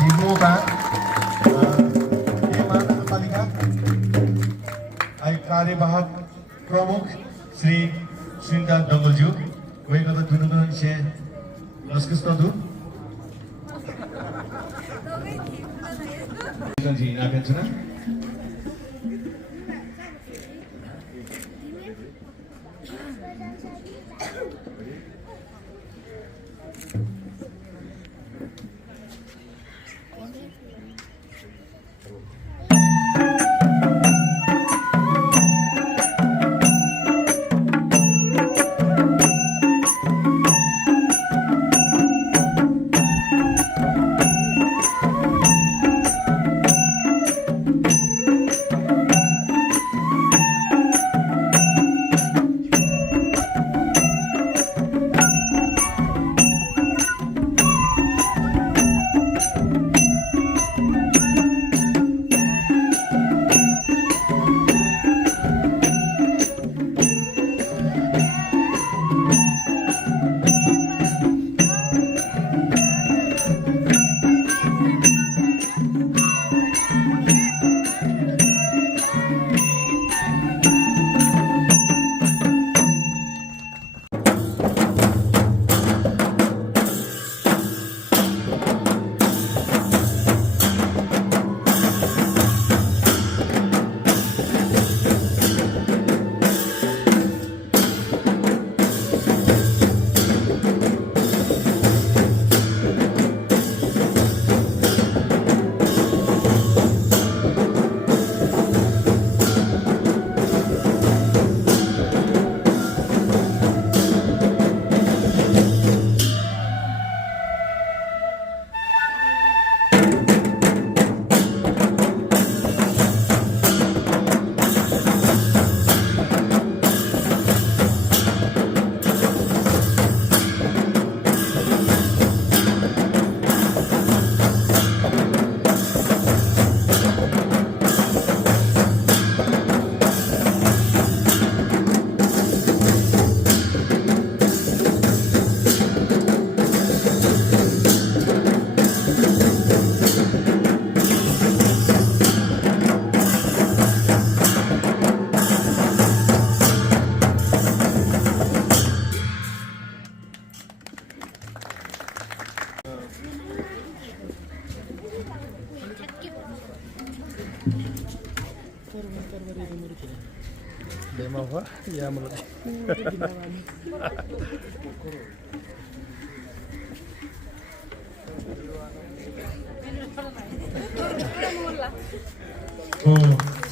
झिमोमा ये महानगरपालिका कार्यवाहक प्रमुख श्री सुनिता दङ्गलज्यू गएको त दुनुदन से नस्किस्तदु जी नागेन्द्र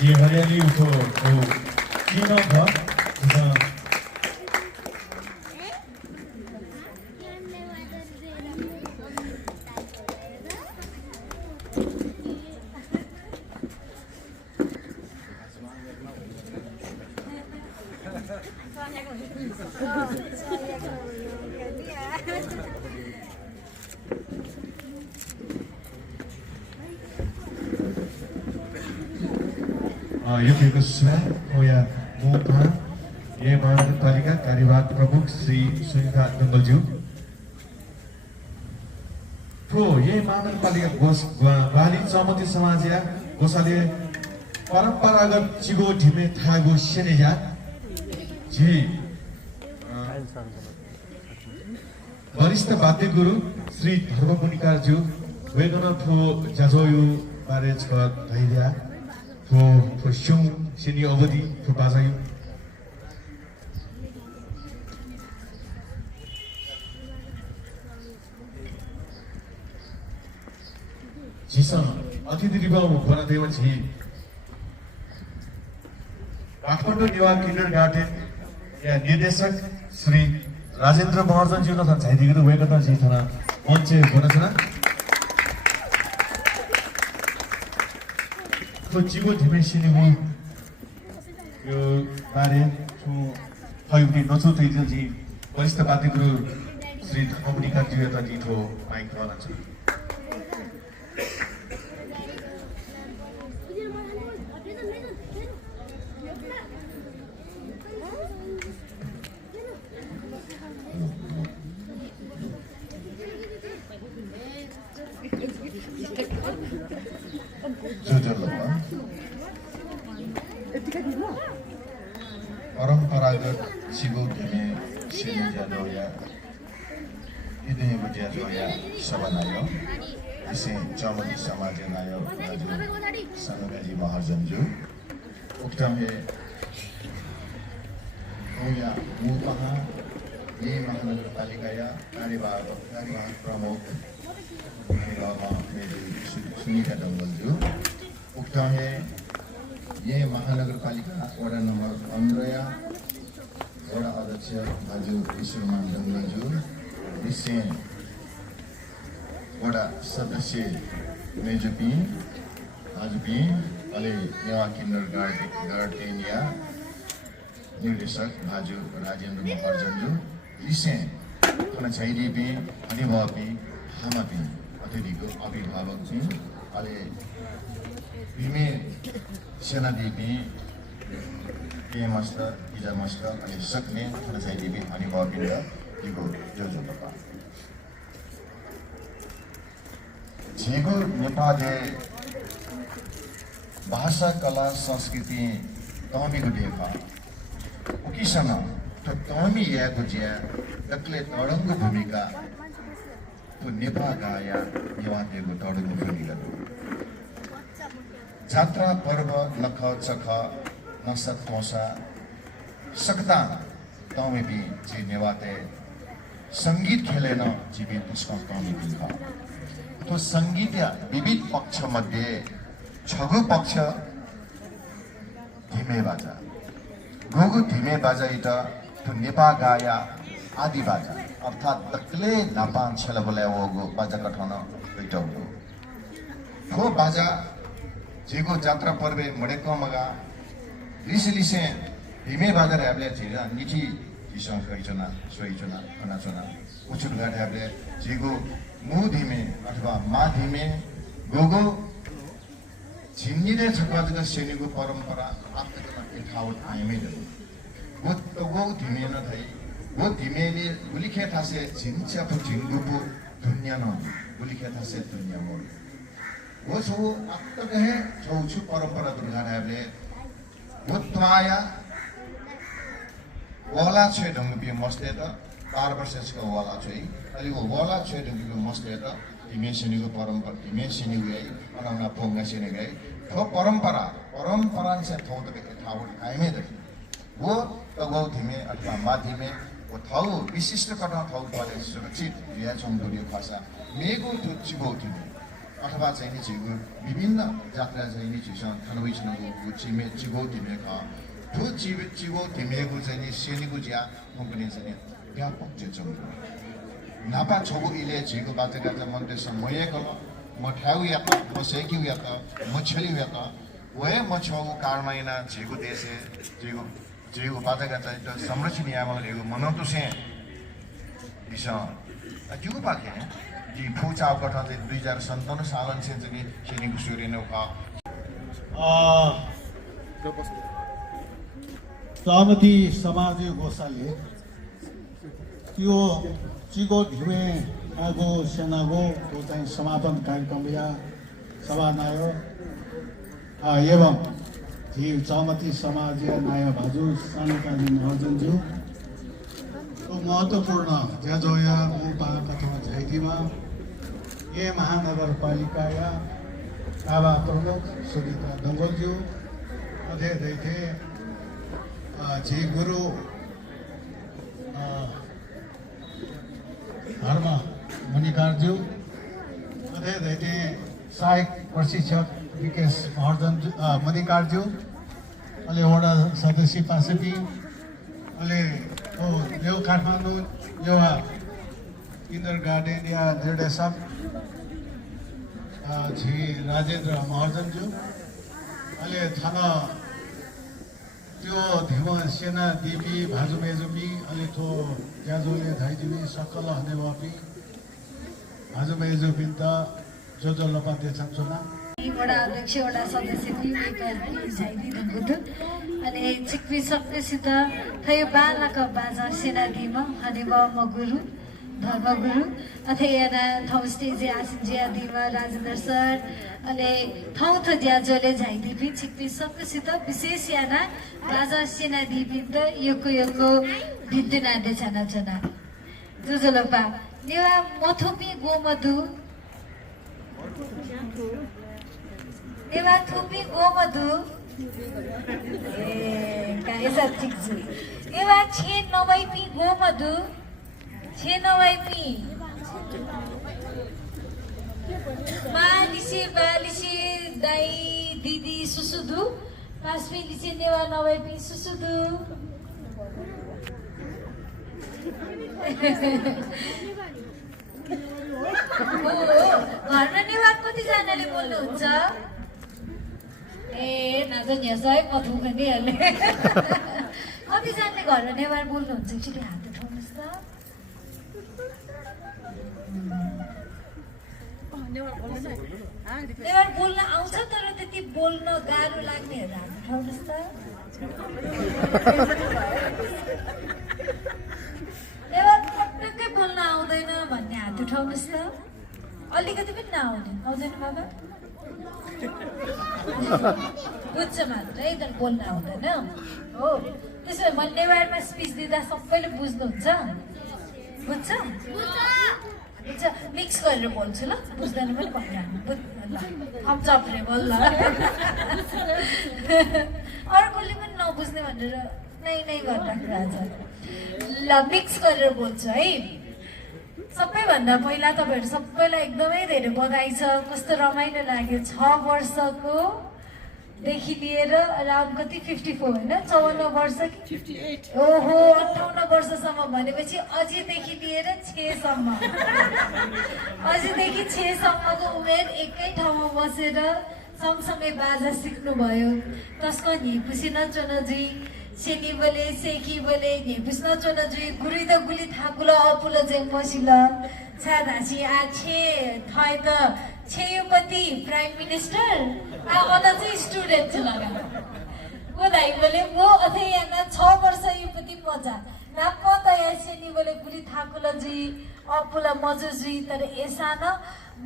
ये हरियाली उठो किन भ यो भएको सुना या मुखमा ये महानगरपालिका कार्यवाहक प्रमुख श्री सुनिता दङ्गलज्यू तो ये महानगरपालिका बाली चमती समाज या गोसाले परम्परागत चिगो ढिमे थागो सेनेजा जी वरिष्ठ वाद्य गुरु श्री धर्मपुनिकारज्यू वेगन थो जाजोयु बारे छ धैर्य थो स्युङ सिनी अवधि थो बाजायु जिसा अतिथि रिबाउ बनादेव छी काठमाडौँ निवा किन्डरगार्टन या निर्देशक श्री राजेन्द्र महर्जन ज्यू तथा झाइदिगु वेगन जी थना मञ्चे बनछना तो चिगो ढिमे सिनेमा यो बारे छु फयुटी नछु तैजल जी वरिष्ठ वाद्य गुरु श्री धर्मपुनिकार ज्यू यता दिठो माइक वाला छ जोजोलपा परम्परागत सिगो धिमे सिलिजालोया इदुनिबुजियालोया सबनायो इसे चमली समाजनायो राजु सनगाजी महाजनजु उक्तमे ओया मुपहा ये महानगरपालिकाया कार्यवाहक प्रमुख सुनीता डंगलजू उक्तमे ये महानगरपालिका वडा नंबर 15 वडा अध्यक्ष भाजु ईश्वरमान डंगलजू इसे वडा सदस्य मेजुपी आजुपी अले नेवा किन्डरगार्टेनिया निर्देशक भाजु राजेन्द्र महर्जनजू इसे खनछाइदिपी अनिभापी हामापी अतिथिको अभिभावक जी अले भीमे सेनादीपी के मास्टर इजा मास्टर अनि सक्ने खनछाइदिपी अनिभापी र दिगो जोजोलपा झिगो नेपालले भाषा कला संस्कृति तमिको देखा उकिसन तो तमी याको ज्या दक्ले तडङ्गो भूमिका तो नेपाल गाया युवादेको तडङ्गो भूमिका जात्रा पर्व नख चख नसत तोसा सक्ता तमी भी जी नेवाते संगीत खेलेन जीवित उसका तमी भी था तो संगीत या विविध पक्ष मध्ये छगु पक्ष धिमे बाजा गोगु धिमे बाजा इटा तो नेपा गाया आदि बाजा अर्थात तकले नापान छला बोलाया वो बाजा कठाना बैठा हो वो बाजा जेगो जात्रा पर्वे मडेको मगा लिसे धिमे बाजा रे जेगा निची जिसं कइचना सोइचना खनाचना उचुट गाडे हामीले जेगो मु धिमे अथवा मा धिमे गोगो झिन्निरे छक्काजगा सेनीको परम्परा आत्मकमा यथावत आइमै दे वो तगो धिमे न थई वो धिमेले गुलिखे थासे झिन्च्या पु झिंगुपु दुनिया न गुलिखे थासे दुनिया मोर वो छौ आत्मकहे छौछु परम्परा दुर्गाहरूले वो त्वाया वाला छे ढंगबी मस्ते त 12 वर्षको वाला छै अलि वो वाला छे ढंगबी मस्ते त धिमे सेनीको परम्परा धिमे सेनी गए अनाउना पोंगा सेनी गए तो परम्परा से थौ त थाउट आइमे दे वो तगौ धिमे अथवा माधिमे वो थौ विशिष्ट कथा थौ पाले सुरक्षित या छौंदुरी भाषा मेगो तो चिगो धिमे अथवा चाहिँ नि चिगो विभिन्न जात्रा चाहिँ नि छिसन थनविछनको चिमे चिगो धिमे का तो चिगो धिमेको चाहिँ नि सेनीको ज्या कम्पनी चाहिँ व्यापक चाहिँ नापा छोगो इले झिगो बातेका त मन्ते समयको म ठाउ या त म सेकिउ या त म छलिउ या त वहे म छोगो कारमाइना झिगो देशे झिगो बातेका चाहिँ त संरक्षण यामा रेगो मनौतो से बिसा जुगो पाके जी फुचाउ कथा चाहिँ 2057 सालन से चाहिँ सेनीको सुरेनो का सहमति समाज गोसाले त्यो चिगो धिमे आगो सेनागो तो चाहिँ समापन कार्यक्रम या सभा नायो एवं जी सहमति समाज नाय भाजु सानकालीन अर्जुनज्यू तो महत्त्वपूर्ण ज्याजोया मुपा कथमा झाइदिमा ये महानगरपालिका या काबा प्रमुख सुनीता डंगलज्यू अधे दैथे जी गुरु धर्म मणिकारज्यू अधे दैथे सहायक प्रशिक्षक विकेश महर्जन मणिकारज्यू अले वडा सदस्य पासेपी अले यो काठमाडौँ युवा किन्डरगार्टेन या निर्देशक जी राजेन्द्र महर्जनज्यू अले थाना त्यो धिमा सेना देवी भाजुमेजुमी अलि थो ज्याजोले धाइजुमी सकल हनेवापी भाजुमेजुमी त जो लपाते छन्सुना वडा अध्यक्ष वडा सदस्य एक झाइदिनु थियो अनि चिक्पी सक्नेसित थयो बालाका बाजा सेना दिमा हनेवा म गुरु धर्मगुरु अथेना थौस्टे जे आसिजिया दिमा राजेन्द्र सर अले थौथ ज्याजोले झाइदिपि छिक्पि सबसित विशेष याना राजा सेना दिपि त योको भिद्दुना देछना छना जुजुलपा नेवा मथुपि गोमधु नेवा थुपि गोमधु ए काइसा ठिक छु नेवा छे नवैपि गोमधु छे नवैपि मालिसे बालिसे दाई दिदी सुसुदु पासपि लिसे नेवा नवैपि सुसुदु घरमा नेवार कतिजनाले बोल्नुहुन्छ ए नजन यहाँ है मथु पनि हाल्ने कतिजनाले घरमा नेवार बोल्नुहुन्छ एकचोटि हात उठाउनुहोस् त नेवार बोल्न आउँछ तर त्यति बोल्न गाह्रो लाग्नेहरू हात उठाउनुहोस् त नेवार पटक्कै बोल्न आउँदैन भन्ने हात उठाउनुहोस् त अलिकति पनि नआउने आउँदैन बाबा बुझ्छ मात्र है तर बोल्न आउँदैन हो त्यसो भए म नेवारमा स्पिच दिँदा सबैले बुझ्नुहुन्छ बुझ्छ बुझ्छ मिक्स गरेर बोल्छु ल बुझ्दैन पनि भनिरहनु ल थम्सअप रे बोल ल अर्कोले पनि नबुझ्ने भनेर नै गरिराख्नु आज ल मिक्स गरेर बोल्छु है सबैभन्दा पहिला तपाईँहरू सबैलाई एकदमै धेरै बधाई छ कस्तो रमाइलो लाग्यो 6 वर्षको देखि लिएर अराउन्ड कति 54 होइन 54 वर्ष कि 58 ओहो 58 वर्षसम्म भनेपछि अझैदेखि लिएर 6 सम्म अझैदेखि 6 सम्मको उमेर एकै ठाउँमा बसेर सँगसँगै बाजा सिक्नुभयो तस्को निपुसी नचनजी सेनी बोले सेकी बोले नेपुस नचनजी गुरी द गुली थाकुलो अपुलो जेङ मसिल छादासी आछे थय त छेयुपति प्राइम मिनिस्टर आ अदा चाहिँ स्टुडेन्ट लगा वो दाइ बोले वो अथे याना 6 वर्ष युपति मजा नाप त या सेनी बोले गुली थाकुलो जी अपुला मजुजी तर एसा न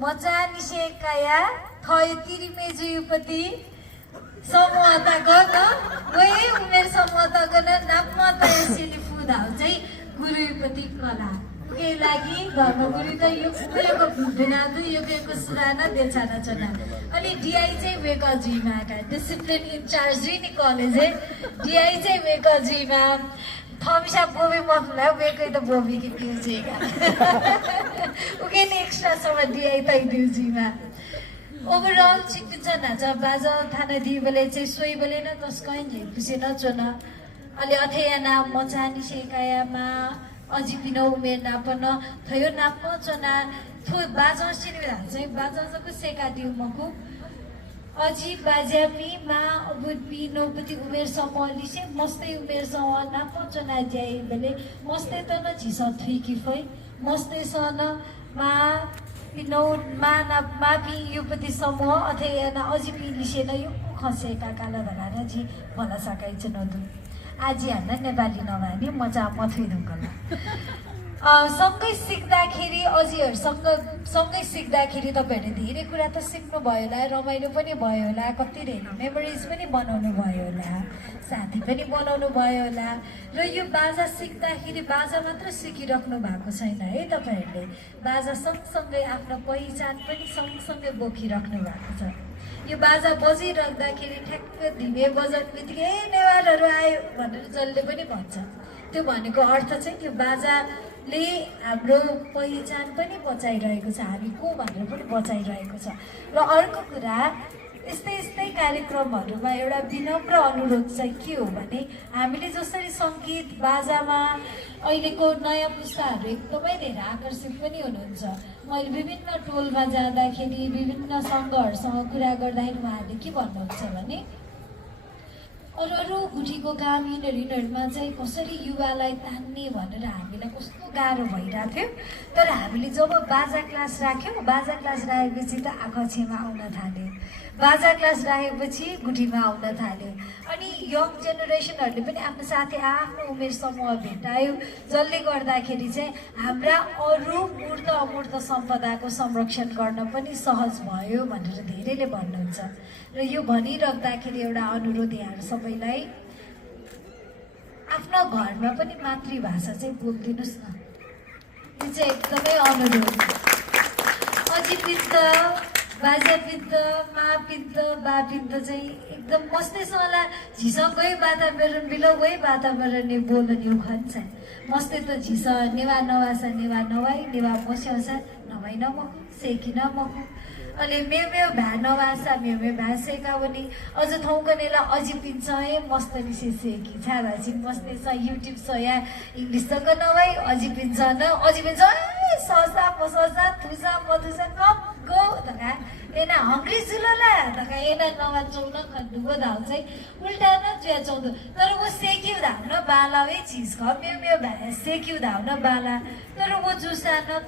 मजा निसे काया थय तिरिमेजु युपति समूहता गर्न गए उमेर समूहता गर्न नापमा त यसरी फुदाउ चाहिँ गुरुपति कला के लागि धर्मगुरु त यो उमेरको भिनादु योगको सुराना देछाना छना अनि डिआई चाहिँ वेकजीमा का डिसिप्लिन इन्चार्ज नि कलेज है डिआई चाहिँ वेकजीमा थमिसा बोबी मफला वेकै त बोबी कि दिउजीका उके एक्स्ट्रा समय डिआई त दिउजीमा ओभरअल चिकित्सा नाचा बाजा थाना दिबले चाहिँ सोही बोले न तस्कै नि खुसी नचोन अलि अथेयाना मचानी सेकायामा अझै पिनो उमेर नापन थयो नाप्न चना थो बाजा सिनेमा चाहिँ बाजा जको सेका दिउ मकु अझै बाजापी मा अबुद पिनोपति उमेर समलिसे मस्तै उमेर सम नाप चना जाई बेले मस्तै त न झिस थ्री कि फै मस्तै सन मा पिनो माना मापी युपति समूह अथेयाना अझै पिलिसे न यो खसेका काला धराना जी भला सकाइ छ नदु आज हामीलाई नेपाली नभानी मजा मथुइदुङ्गला सँगै सिक्दाखेरि सँगै सिक्दाखेरि तपाईँहरूले धेरै कुरा त सिक्नुभयो होला रमाइलो पनि भयो होला कति धेरै मेमोरिज पनि बनाउनु भयो होला साथी पनि बनाउनु भयो होला र यो बाजा सिक्दाखेरि बाजा मात्र सिकिराख्नु भएको छैन है तपाईँहरूले बाजा सँगसँगै आफ्नो पहिचान पनि सँगसँगै बोकिराख्नु भएको छ यो बाजा बजिराख्दाखेरि ठ्याक्क धिमे बजाउने बित्तिकै नेवारहरू आयो भनेर जसले पनि भन्छ त्यो भनेको अर्थ चाहिँ यो बाजाले हाम्रो पहिचान पनि बचाइरहेको छ हामी को भनेर पनि बचाइरहेको छ र अर्को कुरा यस्तै कार्यक्रमहरूमा एउटा विनम्र अनुरोध चाहिँ के हो भने हामीले जसरी सङ्गीत बाजामा अहिलेको नयाँ पुस्ताहरू एकदमै धेरै आकर्षित पनि हुनुहुन्छ मैले विभिन्न टोलमा जाँदाखेरि विभिन्न सङ्घहरूसँग कुरा गर्दाखेरि उहाँहरूले के भन्नुहुन्छ भने अरू गुठीको काम यिनीहरूमा चाहिँ कसरी युवालाई तान्ने भनेर हामीलाई कस्तो गाह्रो भइरहेको थियो। तर हामीले जब बाजा क्लास राख्यौँ, बाजा क्लास राखेपछि त आँखाछेमा आउन थाल्यो, बाजा क्लास राखेपछि गुठीमा आउन थाल्यो। अनि यङ जेनेरेसनहरूले पनि आफ्नो साथी आफ्नो उमेर समूह भेटायो, जसले गर्दाखेरि चाहिँ हाम्रा अरू मूर्त अमूर्त सम्पदाको संरक्षण गर्न पनि सहज भयो भनेर धेरैले भन्नुहुन्छ। र यो भनिराख्दाखेरि एउटा अनुरोध यहाँहरू सबैलाई, आफ्नो घरमा पनि मातृभाषा चाहिँ बोलिदिनुहोस् न, यो चाहिँ एकदमै अनुरोध। अजिपिद्ध बाजापिद्ध मापिद्ध बापिद्ध चाहिँ एकदम मस्तेसँगला झिसँगै वातावरण बिलगै वातावरण बोल्न यो खन्छ मस्ते त झिस नेवा नवासा नेवा नवाई नेवा मस्याउँसा नवाई नमखु सेकी नमखु अनि मेउ भ्या नवासा मेउ भ्या सेका पनि अझ थौकनेला अझै पिन्छ है मस्तरी सेकी छादा चाहिँ मस्ते छ युट्युब छ या इङ्ग्लिस त नवाई अझै पिन्छ न अझै पिन्छ ससा पससा थुसा मधुसा कप गो तका एना हङ्ग्री जुलला तका एना नवा चौन खड्डुको धाउ चाहिँ उल्टा न जुया चौध तर वो सेक्यौ धाउ न बाला वे चीज ख मेउ भ्या सेक्यौ धाउ न बाला तर वो जुसा न